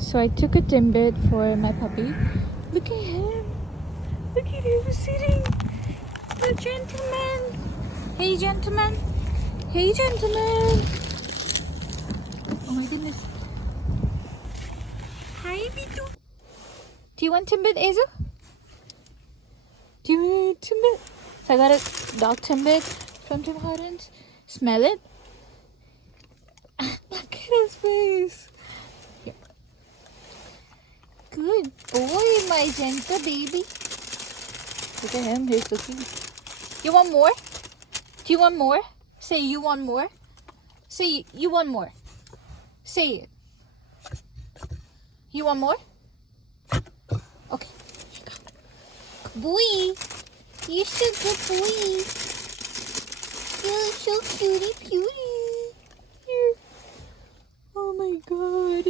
So I took a Timbit for my puppy. Look at him. Look at him sitting. The gentleman. Hey, gentleman. Hey, gentleman. Oh my goodness. Hi, Vito. Do you want Timbit, Azu? Do you want Timbit? So I got a dog Timbit from Tim Hortons. Smell it. Look at his face. Here. Good boy, my gentle baby. Look at him. He's looking. You want more? Do you want more? Say you want more. Say you want more. Say it. You want more? Okay. Here you go. Good boy. You're so good boy. You're so cutie cutie. Here. Oh my god.